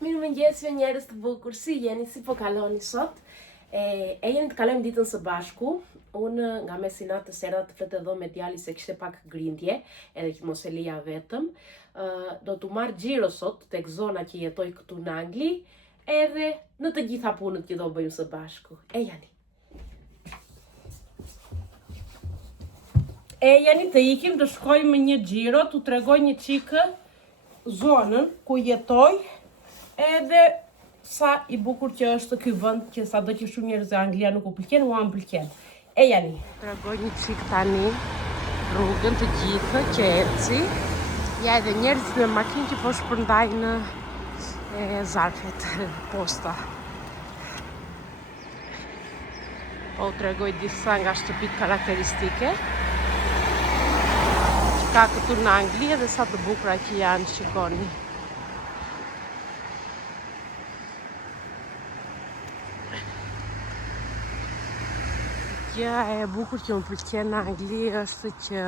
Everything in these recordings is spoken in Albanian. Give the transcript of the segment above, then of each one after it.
Mirëmëngjes njerëz të bukur, si jeni, si po kaloni sot? E jeni të kalojmë ditën së bashku. Unë nga mesi natës erdha të flet edhe me djali se kishte pak grindje, edhe që mos e lija vetëm. Do t'u marr xhiro sot tek zona që jetoj këtu në Angli, edhe në të gjitha punët që do bëjmë së bashku. E jani të ikim, të shkojmë një xhiro, t'u tregoj një çikë zonën ku jetoj, edhe sa i bukur që është ky vend, që sado që shumë njerëz e Anglia nuk u pëlqen, mua më pëlqen. E jani. Tregoj një çik tani rrugën të gjithë që eci. Ja edhe njerëz me makinë që po shpërndajnë zarfet, posta. Po u tregoj disa nga shtëpitë karakteristike që ka këtu në Angli dhe sa të bukura që janë, shikoni. Gjëja e bukur që më pëlqen në Angli është që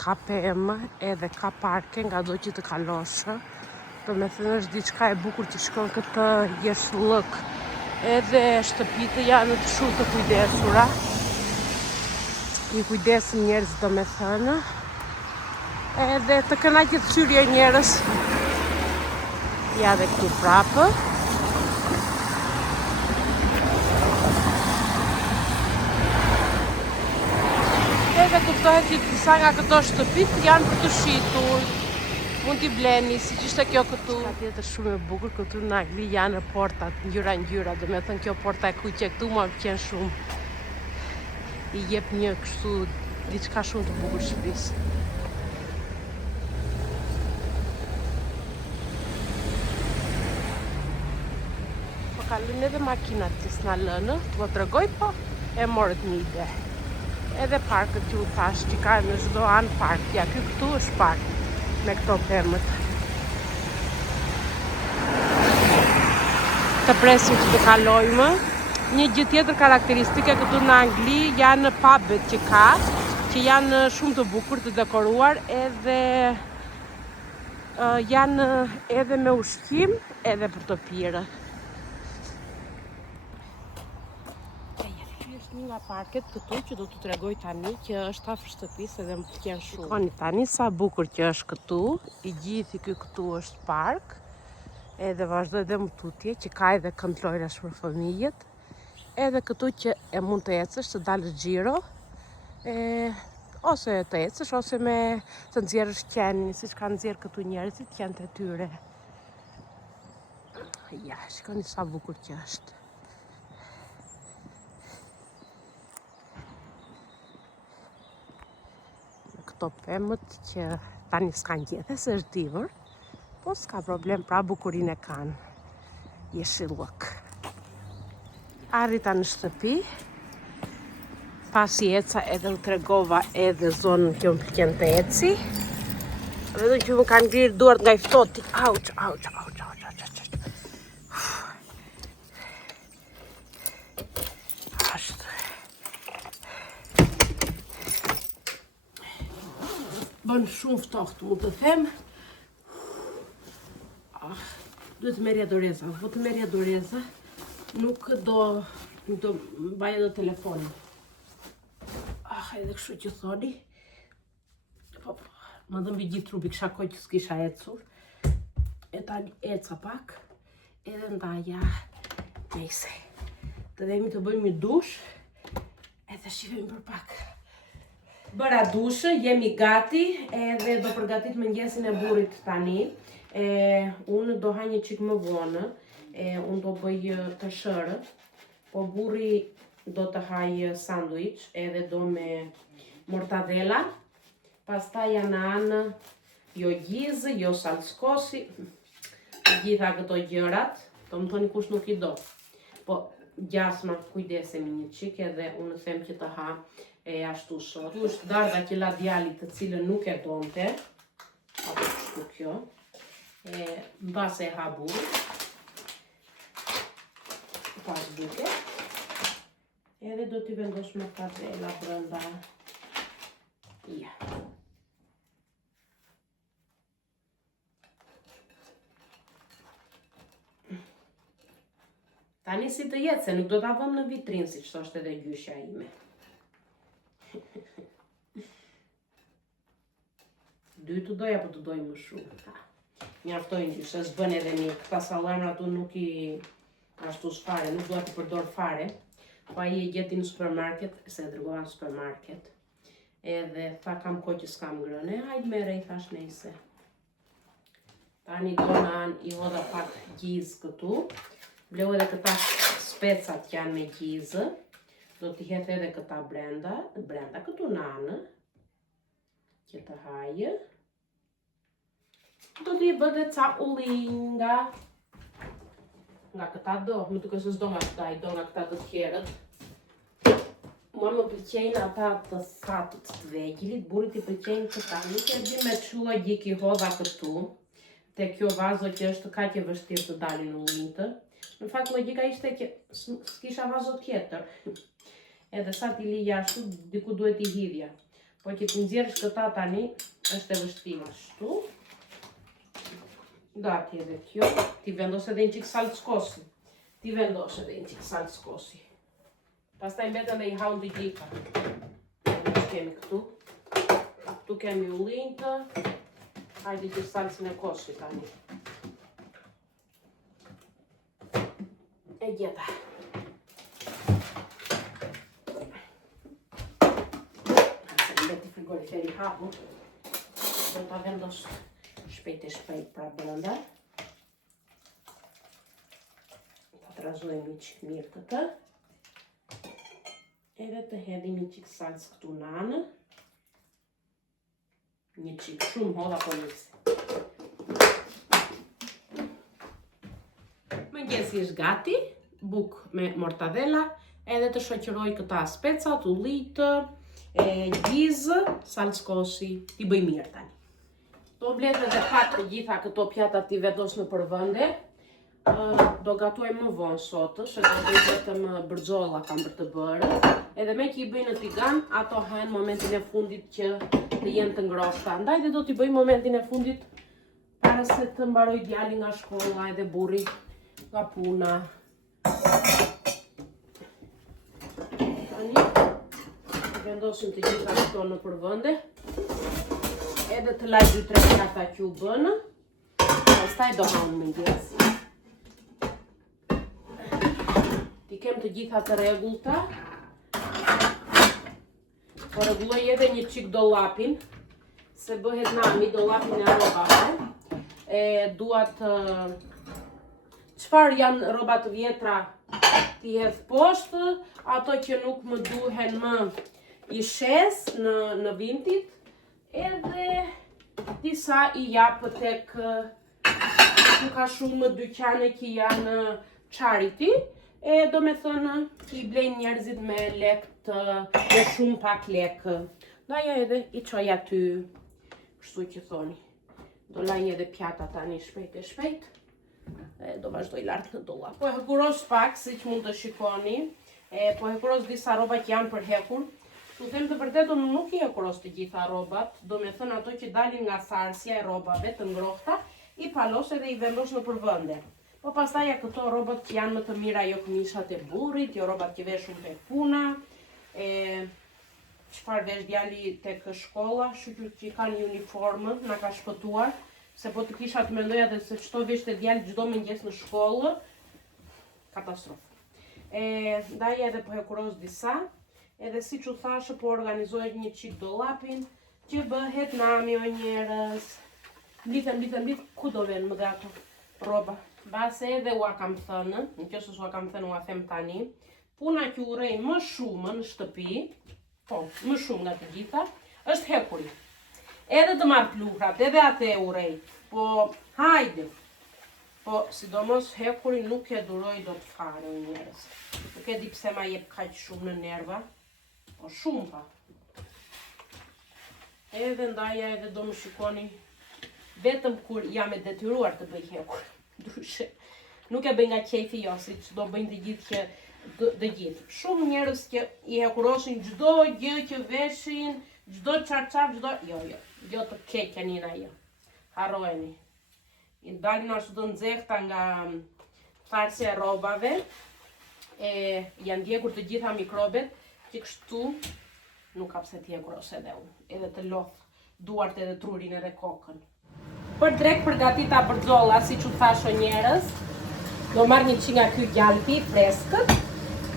ka pemë edhe ka parke nga do që të kalosh. Do me thënë është diçka e bukur që shkon këtë jeshillëk. Edhe shtëpitë janë të shumë të kujdesura. I kujdesin njerëz, do me thënë. Edhe të kënaqet thyrja e njerëz. Ja dhe këtu prapë. Edhe kuptohet që disa nga këto shtëpit janë për të shitur, mund t'i bleni, si që ishte kjo këtu. Ka tjetër shumë e bukur, këtu në Angli janë portat, ngjyra, do me thënë kjo porta e kuqe këtu më pëlqen shumë. I jep një kështu, diçka shumë të bukur shtëpisë. Po kalojnë edhe makinat që s'na lënë, t'u tregoj, po e morët një ide. Edhe parkët që u thash që ka në çdo anë park. Ja, ky këtu është park me këto pemët. Të presim që të kalojmë. Një gjë tjetër karakteristike këtu në Angli janë pubet që ka, që janë shumë të bukur, të dekoruar, edhe janë edhe me ushqim, edhe për të pirë. Një nga parket këtu që do t'u tregoj tani, që është afër shtëpisë edhe më pëlqen shumë. Shikoni tani sa bukur që është këtu, i gjithi ky këtu është park, edhe vazhdoj dhe më tutje që ka edhe këndlojrash për fëmijët, edhe këtu që e mund të ecësh, të dalësh xhiro, ose të ecësh, ose me të nxjerrësh qenin, siç kanë nxjerrë këtu njerëzit, qenë të tyre. Ja, shikoni sa bukur që është. Këto pemët që tani s'kan gjethe se është dimër, po s'ka problem, pra bukurin e kanë. Jeshillëk. Arrita në shtëpi, pasi eca edhe u tregova edhe zonën që më pëlqen të eci. Vetëm që më kanë ngrirë duart nga i ftohti. Auç. Bën shumë ftohtë, mund të them. Duhet të merja doreza. Po të merja doreza, nuk do mbaj edhe telefonin. Edhe kështu që thoni. Po, më dhëmbi gjithë trupi, kisha kohë që s'kisha ecur. E tani eca pak, edhe ndaja nejse. Të dhemi të bëjmë një dush, edhe shifemi për pak. Bëra dushë, jemi gati, edhe do përgatit mëngjesin e burrit tani. Unë do ha një çik më vonë, unë do bëj të shërë, po burri do të haj sandwich, edhe do me mortadela, pastaj janë anë, jo gjizë, jo salskosi, gjitha këto gjërat, do më thoni kush nuk i do. Po gjasma kujdesemi një çik, edhe unë them që të ha ashtu sot. Tu është dardha që la djalit, të cilën nuk e donte, apo kështu kjo, mbase e ha burri, pas buke, edhe do t'i vendos mortadela brenda. Ja. Tani si të jetë, se nuk do t'a vëm në vitrinë, si që është edhe gjyshja ime. Dy të doj, apo të doj më shumë. Mjaftojnë gjyshë, s'bën edhe një. Këta salamra tu nuk i ashtu s'fare, nuk do t'i përdor fare. Pa i e gjeti në supermarket, se e dërgova në supermarket. Edhe tha kam kohë që s'kam ngrënë, hajde mere, i thash nejse. Tani donan i hodha pak gjizë këtu. Bleu edhe këta specat që janë me gjizë. Do t'i het edhe këta brenda këtu nanë. Që të hajë. Do t'i bëde ca ullinga. Nga këta do, më duke se s'do nga këta, i do nga këta të tjerët. Mua më pëlqejnë ata të thatët të vegjilit, burit i pëlqejnë këta. Nuk e di me çua gjik i hodha këtu. Te kjo vazo që është kaq e vështirë të dalin ullintë. Në fakt logjika ishte që s'kisha vazo tjetër. Edhe sa t'i li jashtu, diku duhet i hidhja. Po që t'i nxjerrësh këta tani, është e vështirë ashtu. Gati edhe kjo. Ti vendos edhe një qik saltë skosi. Ti vendos edhe një qik saltë skosi. Pastaj mbeten dhe i haun të gjitha. Që kemi këtu. Këtu kemi ullintë. Hajde që salsën e kosit tani. E gjeta. Mbeti frigoriferi hapur. Do ta vendos shpejt e shpejt pra brenda. Ta trazojmë që mirë këtë. Edhe të hedhim një qik salsë këtu në anë. Një qik shumë hodha po njëse. Mëngjesi është gati, buk me mortadella, edhe të shoqëroj këta specat, ullitë, gjizë, salcë kosi, t'i bëj mirë tani. Do mbledh edhe pak të gjitha këto pjata t'i vendos në përvënde. Do gatuaj më vonë sot, se do bëj vetëm bërxolla kam për të bërë. Edhe me që i bëj në tigan, ato hanë momentin e fundit që të jenë të ngrohta. Ndaj dhe do t'i bëj momentin e fundit para se të mbaroj djali nga shkolla edhe burri nga puna. Tani, vendosim të gjitha këto në përvënde. Edhe të laj 2-3 pjata që u bënë. Pastaj do hanë mëngjes. Ti kem të gjitha të rregullta. Po rregulloj edhe një qik dollapin, se bëhet nami dollapin e robave. Duat çfarë janë robat vjetra t'i hedh poshtë, ato që nuk më duhen më i shes në vintit, edhe disa i japë tek nuk ka shumë dyqane që janë charity. Do me thënë, i blejnë njerëzit me lek me shumë pak lek. Daja edhe i qoj aty, kështu që thoni. Do laj edhe pjata tani shpejt e shpejt. Do vazhdoj lartë në dollap. Po e hekuros pak, si që mund të shikoni. Po e hekuros disa roba që janë për hekur. Tu them të vërtetën, nuk i hekuros të gjitha robat. Do me thënë ato që dalin nga tharësja e robave të ngrohta, i palos edhe i vendos në përvënde. Po pastaj këto robat që janë më të mira, jo këmishat e burrit, jo robat që veshun tek puna, çfarë vesh djali tek shkolla, shqyr që kanë uniformë, na ka shpëtuar, se po të kisha të mendoja dhe se çto veshte djali çdo mëngjes në shkollë, katastrofë. Ndaj edhe po hekuros disa, edhe siç u thashë po organizohet një qik dollapin, që bëhet nami o njerëz. Mblithem, ku do venë më gato roba. Base edhe ua kam thënë, në qëse s'ua kam thënë ua them tani, puna që urej më shumë në shtëpi, po, më shumë nga të gjitha, është hekuri. Edhe të marrë pluhrat, edhe atë e urej, po, hajde. Po, sidomos hekuri nuk e duroj do të fare o njerëz. Nuk e di pse ma jep kaq shumë në nerva, po shumë pa. Edhe ndaja edhe do më shikoni, vetëm kur jam e detyruar të bëj hekur. Ndryshe, nuk e bëj nga qefi jo, si që do bëjnë të gjithë që të gjithë. Shumë njerëz që i hekurosin çdo gjë që veshin, çdo çarçaf, jo të keqenin ajo. Harrojeni. I dalin ashtu të nxehta nga tharësja e rrobave, Janë djegur të gjitha mikrobet, që kështu nuk ka pse t'jegur ose edhe unë. Edhe të loth duart edhe trurin edhe kokën. Për drek përgatita bërzolla, si që thasho njerës, do marrë një qinga ky gjalpi freskët.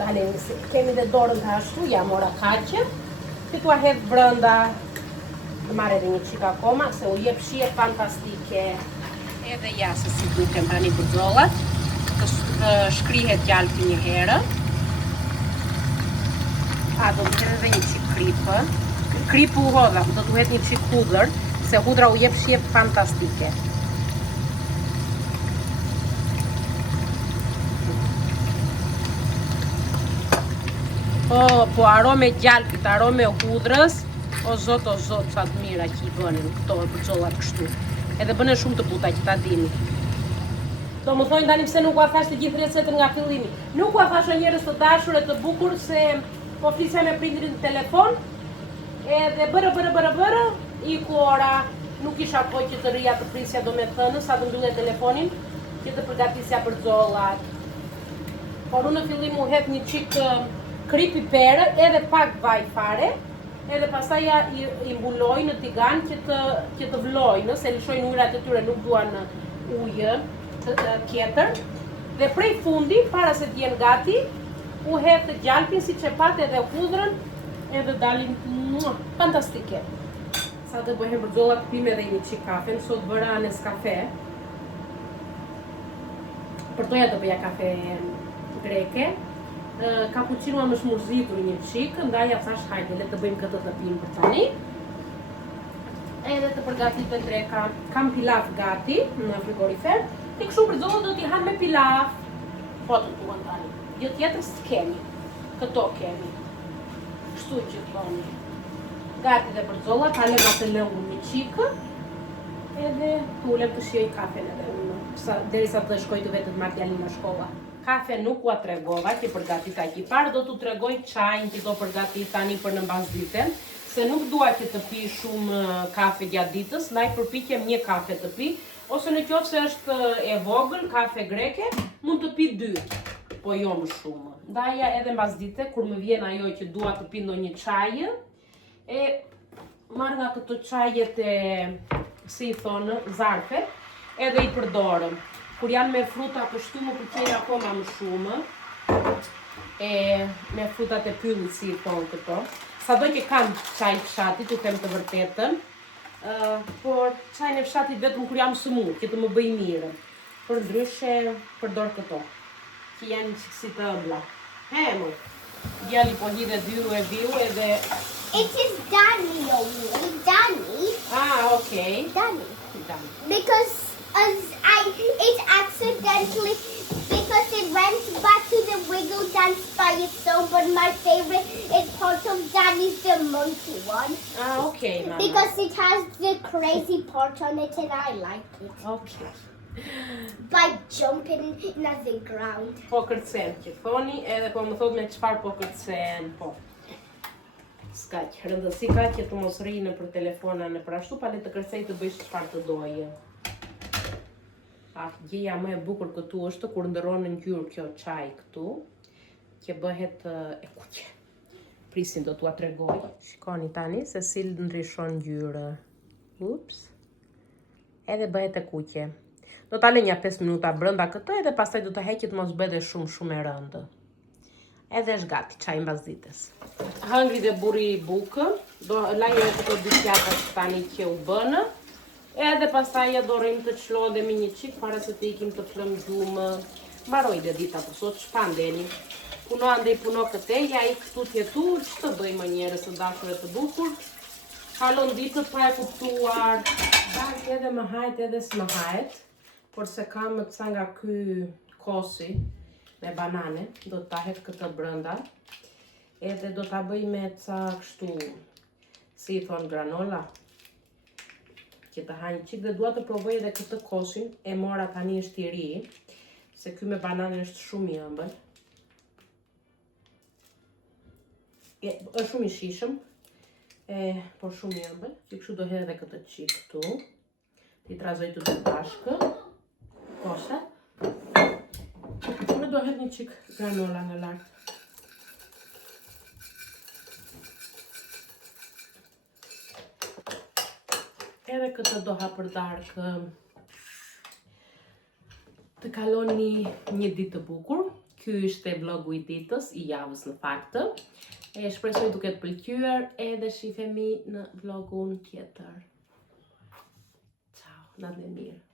Dale nisi, kemi dhe dorën të ashtu, ja mora kaqe. Këtu a hedh brënda, të marrë edhe një qika akoma, se u jep shije fantastike. Edhe ja se si duken tani bërzollat, të shkrihet gjalpi një herë. Do të hedh edhe një qik kripë. Kripu u hodha, do të hedh një qik hudër, se hudra u jep shije fantastike. Po arome gjalpit, arome hudrës, o zot, sa të mira që i bënin këto bërxollat kështu. Edhe bënen shumë të buta që ta dini. Do më thojnë tani pse nuk ua thash të gjithë recetën nga fillimi. Nuk ua thash njerëz të dashur e të bukur se po flisja me prindrin në telefon, edhe bërë, iku ora, nuk isha kohë që të rria të prisja do me thënë, sa të mbyllë telefonin, që të përgatisja bërxollat. Por unë në fillim u hedh një qik kripi perë, edhe pak vaj fare, edhe pastaj ja i mbuloj në tigan që të vlojnë, se lëshojnë ujrat e tyre, nuk duan ujë tjetër. Dhe prej fundi, para se t'jen gati, u hedh të gjalpin si që pat edhe hudrën, edhe dalin fantastike. Sa të bëhem bërxollat, pime edhe një qik kafe, nësot bëra Nescafe. Përtoja të bëja kafe greke. Cappuccino më shmurzitur një qik, ndaj thash hajde, le të bëjmë këtë të pimë për tani. Edhe të përgatit të dreka, kam pilaf gati në frigorifer. Ti kështu bërxollat do t'i hanë me pilaf. Po të tuan tani. Jo tjetër s'kemi. Këto kemi. Kështu që thoni. Gati dhe bërxollat, halem atë lëngu një qikë. Edhe tulem të shioj kafen edhe unë, derisa të shkoj të vetët marrë djalin në shkolla. Kafe nuk ua tregova që përgatita që parë, do t'u tregoj çajin që do përgatit tani për në mbasditen, se nuk dua që të pi shumë kafe gjatë ditës, ndaj përpiqem një kafe të pi, ose në qoftë se është e vogël, kafe greke, mund të pi 2, po jo më shumë. Ndaja edhe mbasdite, kur më vjen ajo që dua të pi ndonjë çajë, e marr nga këto çajet e, si i thonë, zarfe, edhe i përdorëm. Kur janë me fruta kështu më pëlqejnë akoma më shumë, me frutat e pyllit si i thonë këto. Sado që kam çaj fshatit, u them të vërtetën, por çajin e fshatit vetëm kur jam sëmurë, që të më bëj mirë. Për ndryshe përdor këto, që janë si të ëmbla. Mo, djali po hidhe viu edhe... It is Danny only. Danny. Okay. Danny. Because it accidentally, because it went back to the wiggle dance by its own, but my favorite is part of Danny's the monkey one. Okay, Mama. Because it has the crazy part on it and I like it. Okay. By jumping in the ground. Po kërcen që thoni, edhe po më thot me çfarë po kërcen, po. S'ka që rëndësi ka që të mos rrinë për telefona në për ashtu, pale të kërcej të bëjsh çfarë të doje. Gjeja më e bukur këtu është kur ndërron në ngjyrë kjo çaj këtu, që bëhet e kuqe. Prisin do t'ua tregoj. Shikoni tani se si ndryshon ngjyrë. Ups. Edhe bëhet e kuqe. Do ta lë një 5 minuta brenda këtë edhe pastaj do ta heqet mos bëhet shumë e rëndë. Edhe është gati çaj mbasdites. Hëngri dhe burri i bukë, do lajë këto dy pjata tani që u bënë. Edhe pastaj do rrim të çlodhemi një qik para se të ikim të flëmzumë. Mbaroi dhe dita po sot shpandeni. Puno andej puno këte, ja i këtu tjetu, që të bëjmë njerëz të dashur e të bukur. Kalon ditët pa e kuptuar. Dalë edhe më hajt edhe s'më hajt. Por se kam ca nga ky kosi me banane, do ta hedh këtë brenda. Edhe do ta bëj me ca kështu, si i thon granola. Që të hajnë qik dhe dua të provoj edhe këtë kosin, e mora tani është i ri, se ky me banane është shumë i ëmbël. Është shumë i shishëm, por shumë i ëmbël. Që kështu do hedh edhe këtë qik këtu. Ti trazoj të bashkë. Kosha. Unë do do hedh një çik granola nga lart. Edhe këtë do ha për darkë. Të kaloni një ditë të bukur. Ky ishte vlogu I ditës, I javës në fakt. E shpresoj duke të pëlqyer edhe shifemi në vlogun tjetër. Ciao, natën e mirë.